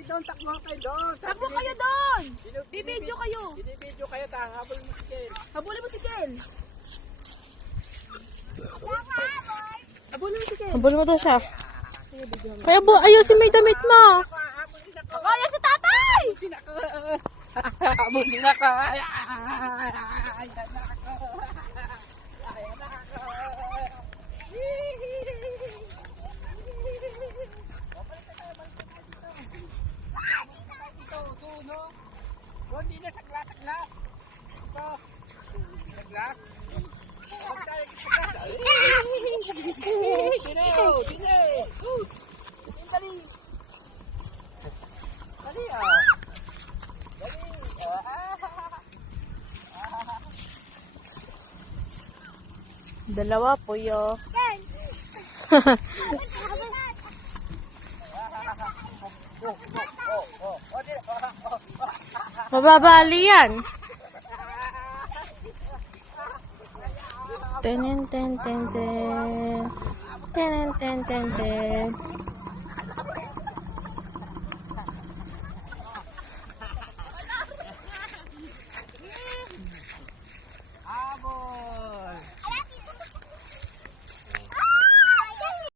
kayo doon, takbo kayo doon. Takbo kayo doon! Bibidyo kayo. Binibidyo kayo, habol mo si Kel. Habulin mo si Ken. Habulin mo si Ken. Habol mo daw siya. Kaya ayusin mo yung damit mo. Kaya si tatay! Habol din ako. Hindi na sagla. Ito. Sagla. Dino. Dali. Dali ah. Dalawa po yo. Mababali yan. Ten.